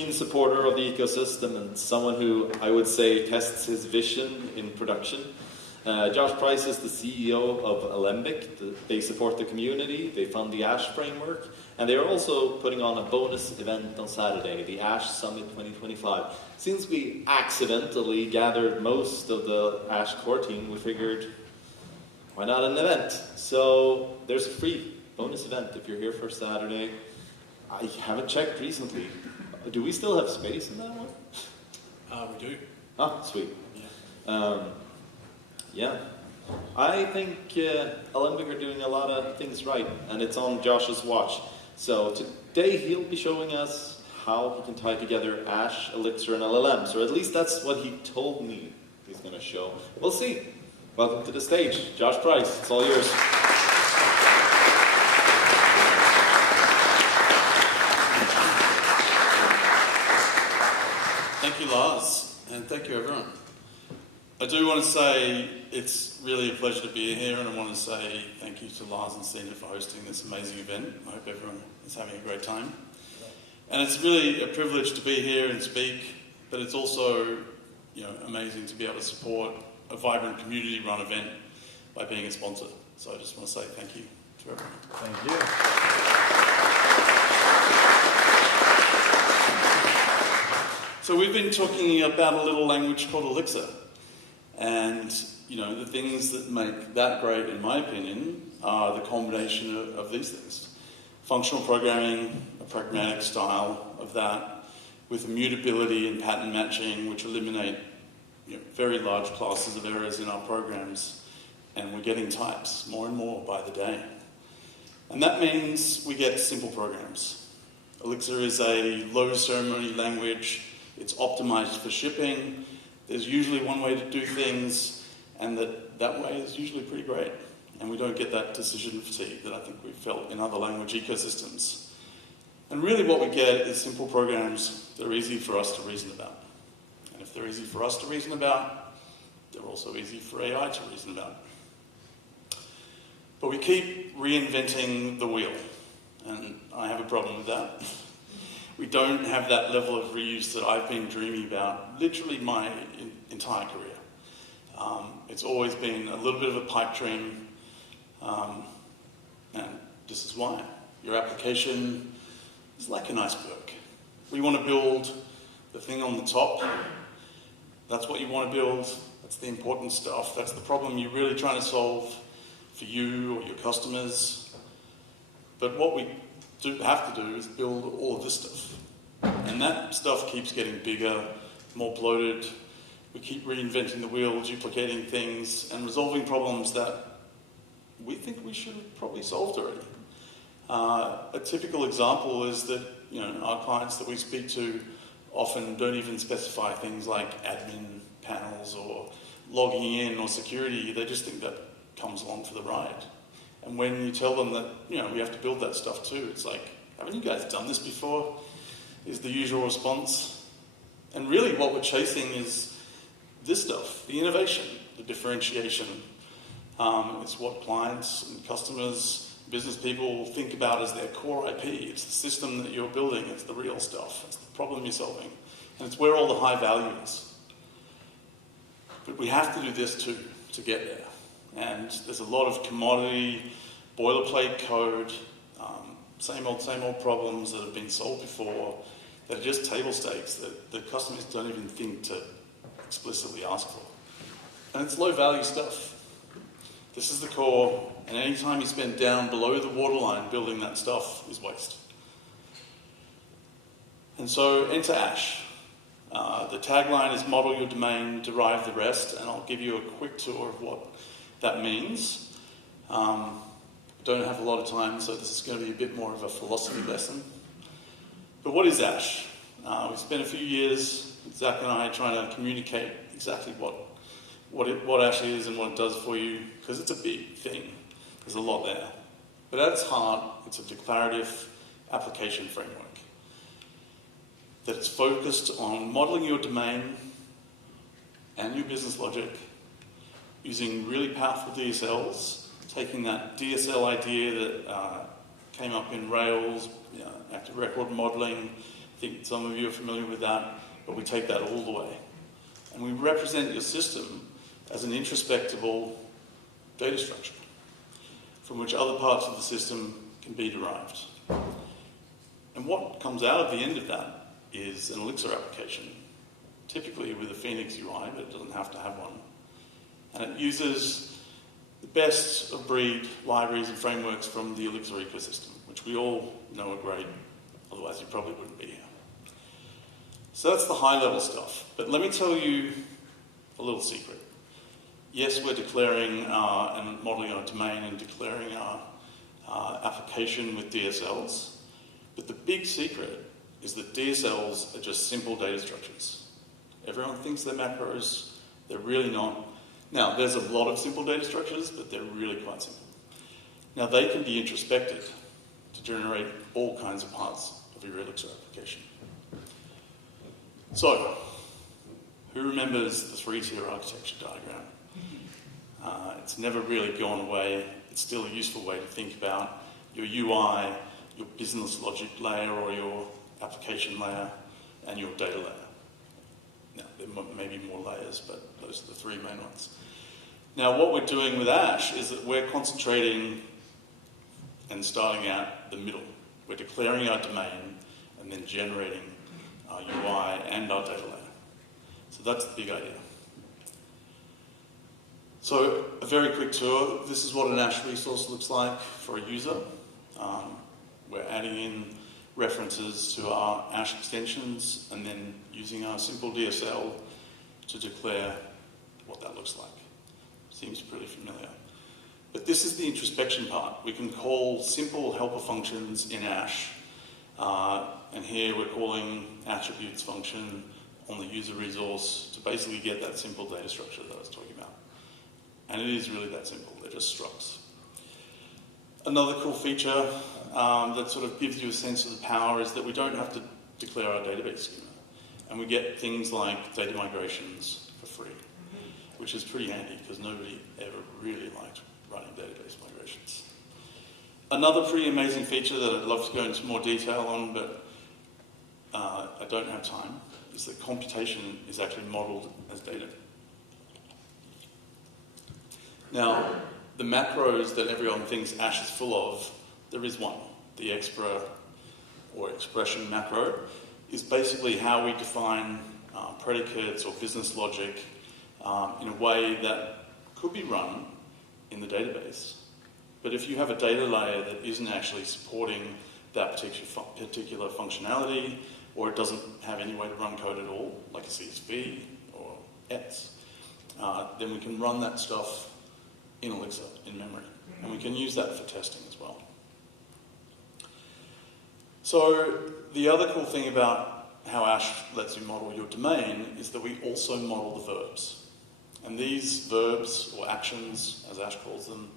keen supporter of the ecosystem and someone who I would say tests his vision in production. Josh Price is the CEO of Alembic. They support the community, they fund the Ash framework, and they are also putting on a bonus event on Saturday, the Ash Summit 2025. Since we accidentally gathered most of the Ash core team, we figured, why not an event? So there's a free bonus event if you're here for Saturday. I haven't checked recently. Do we still have space in that one? We do. Ah, sweet. Yeah. Yeah. I think Alembic are doing a lot of things right, and it's on Josh's watch. So today he'll be showing us how he can tie together Ash, Elixir, and LLMs, or at least that's what he told me he's going to show. We'll see. Welcome to the stage, Josh Price. It's all yours. Thank you, Lars, and thank you, everyone. I do want to say it's really a pleasure to be here, and I want to say thank you to Lars and Sina for hosting this amazing event. I hope everyone is having a great time. And it's really a privilege to be here and speak, but it's also, amazing to be able to support a vibrant community-run event by being a sponsor. So I just want to say thank you to everyone. Thank you. So we've been talking about a little language called Elixir. And, the things that make that great, in my opinion, are the combination of these things. Functional programming, a pragmatic style of that, with immutability and pattern matching, which eliminate very large classes of errors in our programs. And we're getting types more and more by the day. And that means we get simple programs. Elixir is a low ceremony language. It's optimized for shipping. There's usually one way to do things, and that way is usually pretty great. And we don't get that decision fatigue that I think we've felt in other language ecosystems. And really what we get is simple programs that are easy for us to reason about. And if they're easy for us to reason about, they're also easy for AI to reason about. But we keep reinventing the wheel, and I have a problem with that. We don't have that level of reuse that I've been dreaming about literally my entire career. It's always been a little bit of a pipe dream, and this is why. Your application is like an iceberg. We want to build the thing on the top. That's what you want to build. That's the important stuff. That's the problem you're really trying to solve for you or your customers. But what we have to do is build all of this stuff. And that stuff keeps getting bigger, more bloated. We keep reinventing the wheel, duplicating things, and resolving problems that we think we should have probably solved already. A typical example is that our clients that we speak to often don't even specify things like admin panels or logging in or security. They just think that comes along for the ride. And when you tell them that, we have to build that stuff too, it's like, haven't you guys done this before? Is the usual response. And really what we're chasing is this stuff, the innovation, the differentiation. It's what clients and customers, business people think about as their core IP. It's the system that you're building, it's the real stuff, it's the problem you're solving. And it's where all the high value is. But we have to do this too, to get there. And there's a lot of commodity, boilerplate code, same old problems that have been solved before that are just table stakes that the customers don't even think to explicitly ask for. And it's low value stuff. This is the core, and any time you spend down below the waterline building that stuff is waste. And so enter Ash. The tagline is model your domain, derive the rest, and I'll give you a quick tour of what that means. I don't have a lot of time, so this is going to be a bit more of a philosophy lesson. But what is Ash? We've spent a few years, Zach and I, trying to communicate exactly what Ash is and what it does for you, because it's a big thing. There's a lot there. But at its heart, it's a declarative application framework that is focused on modeling your domain and your business logic using really powerful DSLs, taking that DSL idea that came up in Rails, active record modeling, think some of you are familiar with that, but we take that all the way. And we represent your system as an introspectable data structure from which other parts of the system can be derived. And what comes out of the end of that is an Elixir application, typically with a Phoenix UI, but it doesn't have to have one. And it uses the best of breed libraries and frameworks from the Elixir ecosystem, which we all know are great, otherwise you probably wouldn't be here. So that's the high level stuff. But let me tell you a little secret. Yes, we're declaring and modeling our domain and declaring our application with DSLs, but the big secret is that DSLs are just simple data structures. Everyone thinks they're macros, they're really not. Now, there's a lot of simple data structures, but they're really quite simple. Now, they can be introspected to generate all kinds of parts of your Elixir application. So, who remembers the three-tier architecture diagram? It's never really gone away. It's still a useful way to think about your UI, your business logic layer or your application layer, and your data layer. Now, there may be more layers, but those are the three main ones. Now, what we're doing with Ash is that we're concentrating and starting at the middle. We're declaring our domain and then generating our UI and our data layer. So that's the big idea. So a very quick tour. This is what an Ash resource looks like for a user. We're adding in references to our Ash extensions and then using our simple DSL to declare what that looks like. Seems pretty familiar. But this is the introspection part. We can call simple helper functions in Ash. And here we're calling attributes function on the user resource to basically get that simple data structure that I was talking about. And it is really that simple. They're just structs. Another cool feature that sort of gives you a sense of the power is that we don't have to declare our database schema. And we get things like data migrations for free, which is pretty handy because nobody ever really liked running database migrations. Another pretty amazing feature that I'd love to go into more detail on, but I don't have time, is that computation is actually modeled as data. Now, the macros that everyone thinks Ash is full of, there is one. The expra or expression macro is basically how we define predicates or business logic in a way that could be run in the database. But if you have a data layer that isn't actually supporting that particular functionality, or it doesn't have any way to run code at all, like a CSV or X, then we can run that stuff in Elixir, in memory. And we can use that for testing as well. So the other cool thing about how Ash lets you model your domain is that we also model the verbs. And these verbs, or actions, as Ash calls them,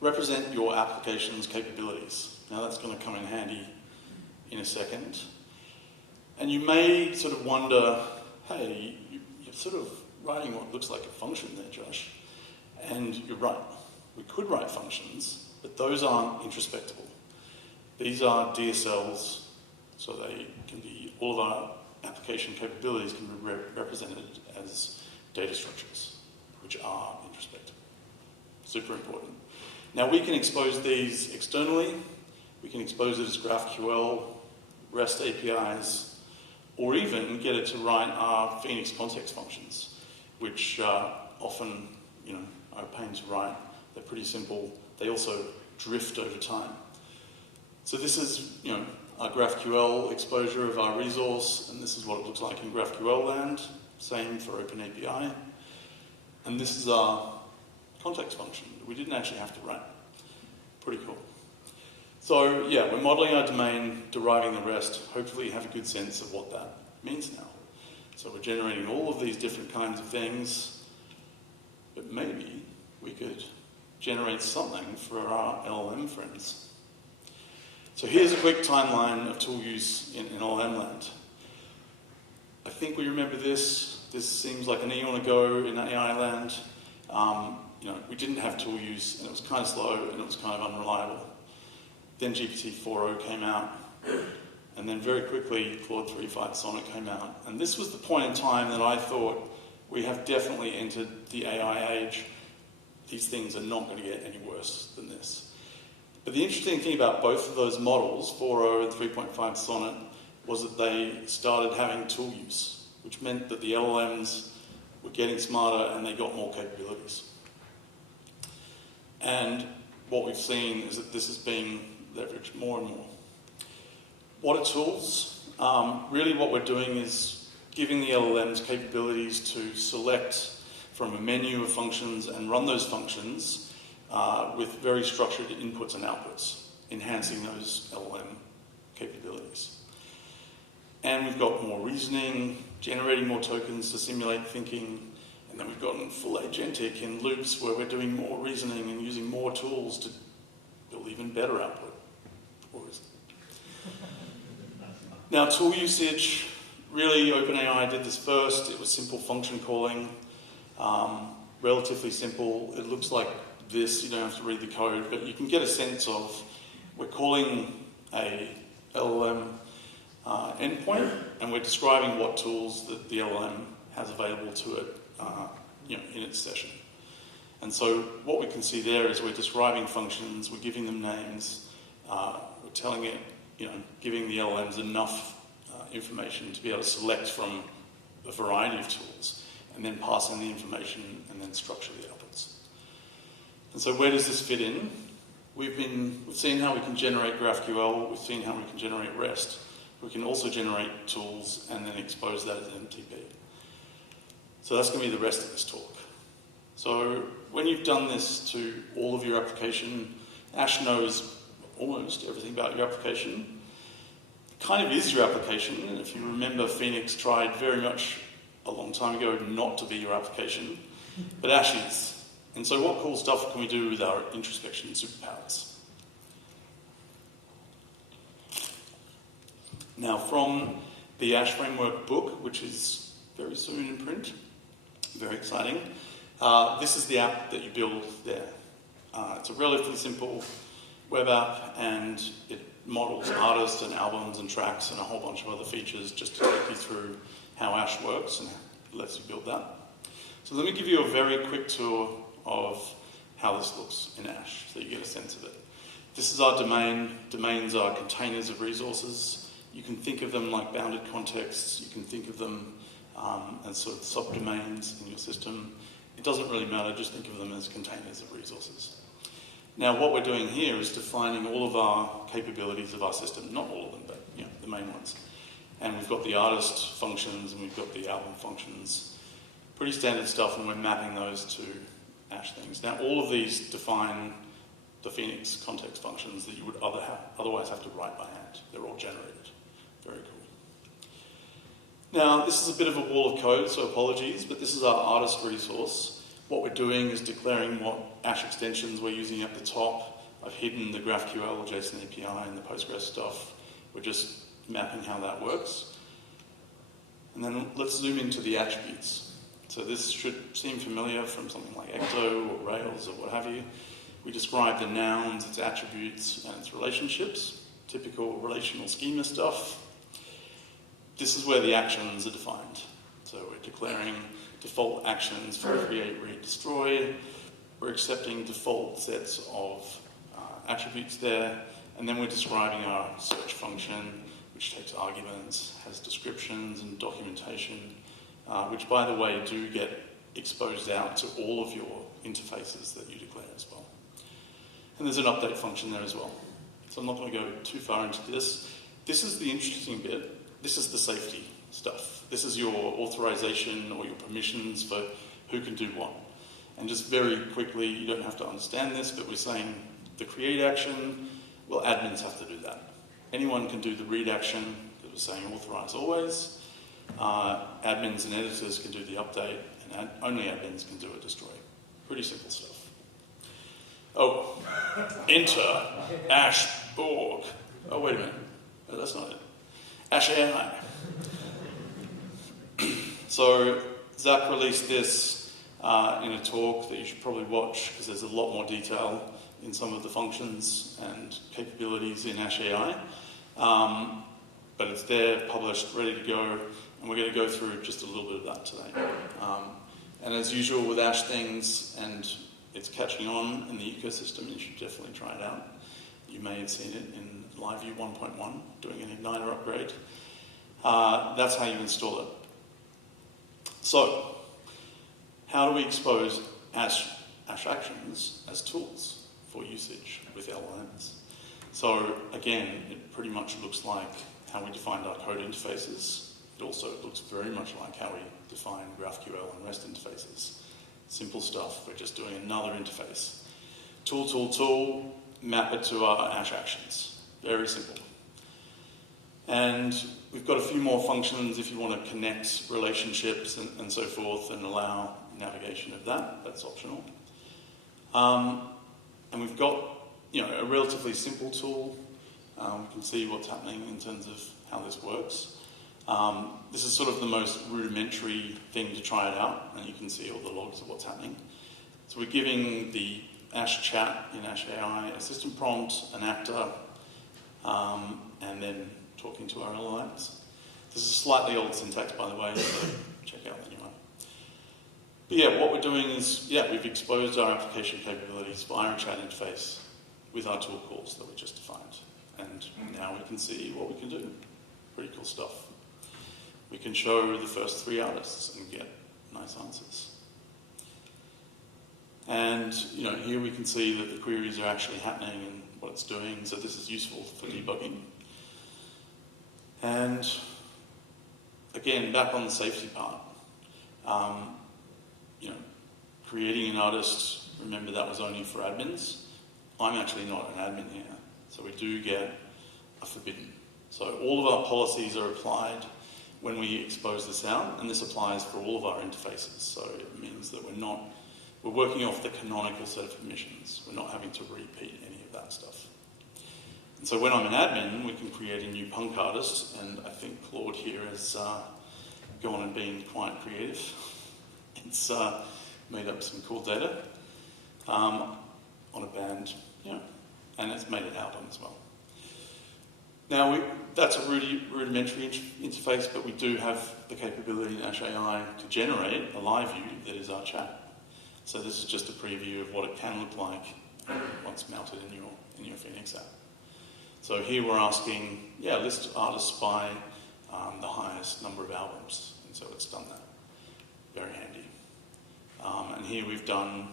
represent your application's capabilities. Now that's going to come in handy in a second. And you may sort of wonder, hey, you're sort of writing what looks like a function there, Josh. And you're right. We could write functions, but those aren't introspectable. These are DSLs, so they can be, all of our application capabilities can be represented as data structures, which are introspective. Super important. Now we can expose these externally. We can expose it as GraphQL, REST APIs, or even get it to write our Phoenix context functions, which often, are a pain to write. They're pretty simple. They also drift over time. So this is, our GraphQL exposure of our resource, and this is what it looks like in GraphQL land. Same for OpenAPI. And this is our context function that we didn't actually have to write. Pretty cool. So yeah, we're modeling our domain, deriving the rest. Hopefully you have a good sense of what that means now. So we're generating all of these different kinds of things, but maybe we could generate something for our LLM friends. So here's a quick timeline of tool use in LLM land. I think we remember this. This seems like an eon ago in AI land. We didn't have tool use, and it was kind of slow, and it was kind of unreliable. Then GPT 4.0 came out, and And then very quickly, Claude 3.5 Sonnet came out. And this was the point in time that I thought we have definitely entered the AI age. These things are not going to get any worse than this. But the interesting thing about both of those models, 4.0 and 3.5 Sonnet, was that they started having tool use, which meant that the LLMs were getting smarter and they got more capabilities. And what we've seen is that this is being leveraged more and more. What are tools? Really what we're doing is giving the LLMs capabilities to select from a menu of functions and run those functions with very structured inputs and outputs, enhancing those LLM capabilities. And we've got more reasoning, generating more tokens to simulate thinking, and then we've gotten full agentic in loops where we're doing more reasoning and using more tools to build even better output. Or is it? Now, tool usage, really OpenAI did this first. It was simple function calling, relatively simple. It looks like this, you don't have to read the code, but you can get a sense of, we're calling a LLM endpoint, and we're describing what tools that the LLM has available to it in its session. And so what we can see there is we're describing functions, we're giving them names, we're telling it, giving the LLMs enough information to be able to select from a variety of tools, and then pass in the information and then structure the outputs. And so where does this fit in? We've seen how we can generate GraphQL, we've seen how we can generate REST. We can also generate tools and then expose that as MTP. So that's going to be the rest of this talk. So when you've done this to all of your application, Ash knows almost everything about your application. It kind of is your application, and if you remember, Phoenix tried very much a long time ago not to be your application, but Ash is. And so what cool stuff can we do with our introspection superpowers? Now, from the Ash Framework book, which is very soon in print, very exciting, this is the app that you build there. It's a relatively simple web app, and it models artists and albums and tracks and a whole bunch of other features just to take you through how Ash works and lets you build that. So let me give you a very quick tour of how this looks in Ash, so you get a sense of it. This is our domain. Domains are containers of resources. You can think of them like bounded contexts. You can think of them as sort of subdomains in your system. It doesn't really matter, just think of them as containers of resources. Now, what we're doing here is defining all of our capabilities of our system. Not all of them, but the main ones. And we've got the artist functions and we've got the album functions. Pretty standard stuff, and we're mapping those to Ash things. Now, all of these define the Phoenix context functions that you would otherwise have to write by hand. They're all generated. Very cool. Now, this is a bit of a wall of code, so apologies, but this is our artist resource. What we're doing is declaring what Ash extensions we're using at the top. I've hidden the GraphQL, JSON API, and the Postgres stuff. We're just mapping how that works. And then let's zoom into the attributes. So this should seem familiar from something like Ecto or Rails or what have you. We describe the nouns, its attributes, and its relationships. Typical relational schema stuff. This is where the actions are defined. So we're declaring default actions for create, read, destroy. We're accepting default sets of attributes there. And then we're describing our search function, which takes arguments, has descriptions and documentation, which, by the way, do get exposed out to all of your interfaces that you declare as well. And there's an update function there as well. So I'm not going to go too far into this. This is the interesting bit. This is the safety stuff. This is your authorization or your permissions for who can do what. And just very quickly, you don't have to understand this, but we're saying the create action, well, admins have to do that. Anyone can do the read action, that we're saying authorize always. Admins and editors can do the update, and only admins can do a destroy. Pretty simple stuff. Oh, enter Ash Borg. Oh, wait a minute. No, that's not it. Ash AI. So Zach released this in a talk that you should probably watch because there's a lot more detail in some of the functions and capabilities in Ash AI. But but it's there, published, ready to go, and we're going to go through just a little bit of that today. And as usual with Ash things, and it's catching on in the ecosystem, you should definitely try it out. You may have seen it in LiveView 1.1, doing an Igniter upgrade. That's how you install it. So, how do we expose Ash actions as tools for usage with LLMs? So, again, it pretty much looks like how we defined our code interfaces. It also looks very much like how we define GraphQL and REST interfaces. Simple stuff, we're just doing another interface. Tool, map it to our Ash actions. Very simple. And we've got a few more functions if you want to connect relationships and so forth and allow navigation of that. That's optional. And we've got a relatively simple tool. We can see what's happening in terms of how this works. This is sort of the most rudimentary thing to try it out, and you can see all the logs of what's happening. So we're giving the Ash chat in Ash AI a system prompt, an actor, and then talking to our LLMs. This is slightly old syntax, by the way, so check out the new one. But yeah, what we're doing is, we've exposed our application capabilities via a chat interface with our tool calls that we just defined. And now we can see what we can do. Pretty cool stuff. We can show the first 3 artists and get nice answers. And here we can see that the queries are actually happening and what it's doing, so this is useful for debugging. And again, back on the safety part, creating an artist, remember that was only for admins. I'm actually not an admin here, so we do get a forbidden. So all of our policies are applied when we expose this out, and this applies for all of our interfaces. So it means that we're working off the canonical set of permissions. We're not having to repeat any of that stuff. And so when I'm an admin, we can create a new punk artist, and I think Claude here has gone and been quite creative. It's made up some cool data on a band, and it's made an album as well. Now, that's a rudimentary interface, but we do have the capability in Ash AI to generate a live view that is our chat. So this is just a preview of what it can look like once mounted in your Phoenix app. So here we're asking, list artists by the highest number of albums, and so it's done that. Very handy. And here we've done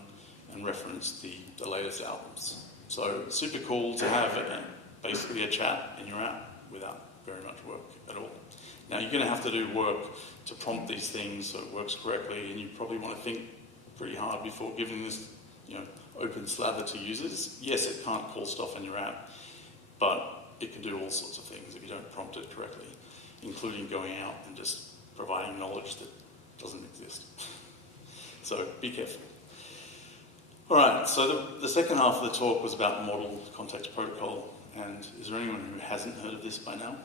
and referenced the latest albums. So super cool to have basically a chat in your app without very much work at all. Now you're going to have to do work to prompt these things so it works correctly, and you probably want to think pretty hard before giving this open slather to users. Yes, it can't call stuff in your app, but it can do all sorts of things if you don't prompt it correctly, including going out and just providing knowledge that doesn't exist. So be careful. All right, so the second half of the talk was about model context protocol. And is there anyone who hasn't heard of this by now?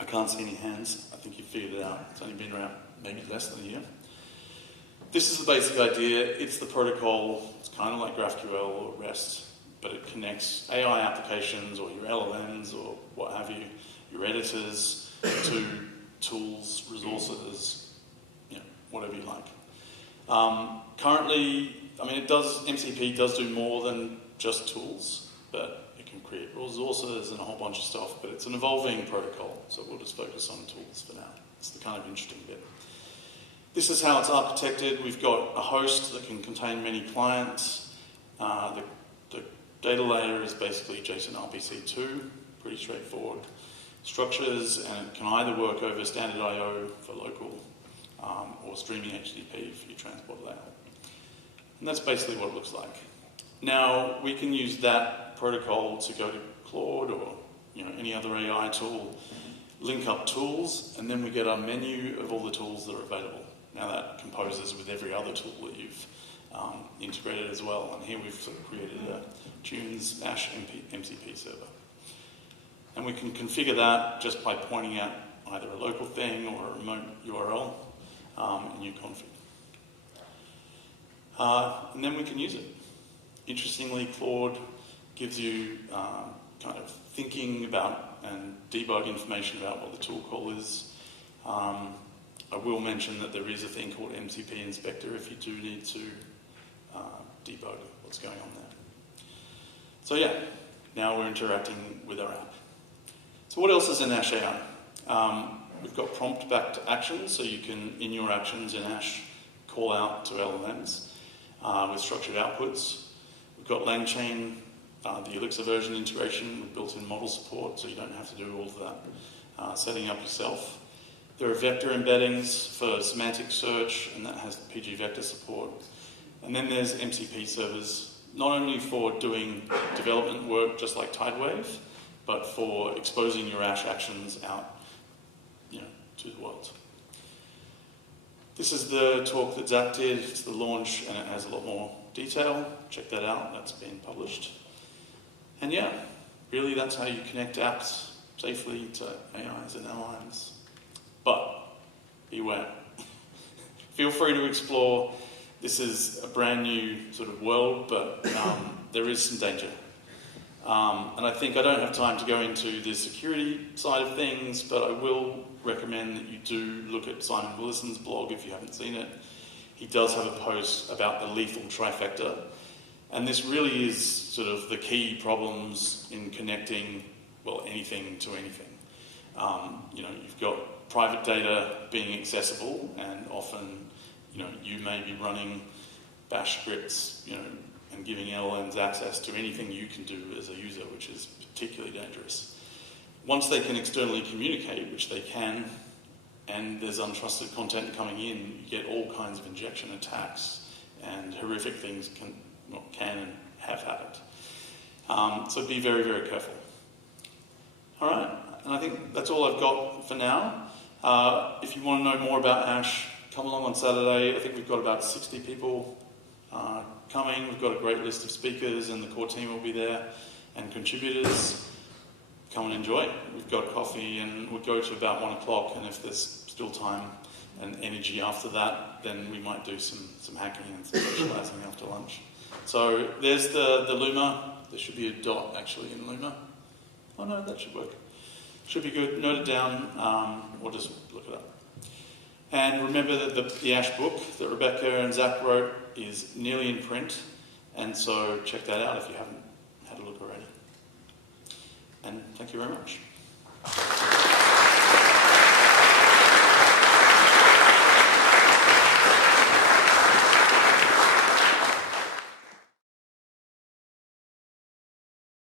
I can't see any hands. I think you've figured it out. It's only been around maybe less than a year. This is the basic idea. It's the protocol. It's kind of like GraphQL or REST, but it connects AI applications or your LLMs or what have you, your editors, to tools, resources, whatever you like. Currently, MCP does do more than just tools, but it can create resources and a whole bunch of stuff, but it's an evolving protocol, so we'll just focus on tools for now. It's the kind of interesting bit. This is how it's architected. We've got a host that can contain many clients. The data layer is basically JSON RPC2, pretty straightforward structures, and it can either work over standard I/O for local or streaming HTTP for your transport layer. And that's basically what it looks like. Now, we can use that protocol to go to Claude or any other AI tool, link up tools, and then we get our menu of all the tools that are available. Now that composes with every other tool that you've integrated as well. And here we've sort of created a Tunez Ash MCP server. And we can configure that just by pointing at either a local thing or a remote URL in your config. And then we can use it. Interestingly, Claude gives you kind of thinking about and debug information about what the tool call is. I will mention that there is a thing called MCP Inspector if you do need to debug what's going on there. So yeah, now we're interacting with our app. So what else is in Ash AI? We've got prompt back to action, so you can, in your actions in Ash, call out to LLMs with structured outputs. We've got LangChain, the Elixir version integration with built-in model support, so you don't have to do all of that setting up yourself. There are vector embeddings for semantic search, and that has the PG vector support. And then there's MCP servers, not only for doing development work just like Tidewave, but for exposing your Ash actions out, to the world. This is the talk that Zach did. It's the launch, and it has a lot more detail. Check that out. That's been published. And yeah, really that's how you connect apps safely to AIs and LLMs. But beware. Feel free to explore. This is a brand new sort of world, but there is some danger. And I think I don't have time to go into the security side of things, but I will recommend that you do look at Simon Willison's blog if you haven't seen it. He does have a post about the lethal trifecta, and this really is sort of the key problems in connecting, well, anything to anything. You've got private data being accessible, and often, you may be running bash scripts, and giving LLMs access to anything you can do as a user, which is particularly dangerous. Once they can externally communicate, which they can, and there's untrusted content coming in, you get all kinds of injection attacks, and horrific things can and have happened. So be very, very careful. All right, and I think that's all I've got for now. If you want to know more about Ash, come along on Saturday. I think we've got about 60 people coming. We've got a great list of speakers, and the core team will be there, and contributors. Come and enjoy. We've got coffee, and we'll go to about 1 o'clock, and if there's still time and energy after that, then we might do some hacking and some socializing after lunch. So there's the Luma. There should be a dot actually in Luma. Oh no, that should work. Should be good. Note it down, or just look it up. And remember that the Ash book that Rebecca and Zach wrote is nearly in print, and so check that out if you haven't had a look already. And thank you very much.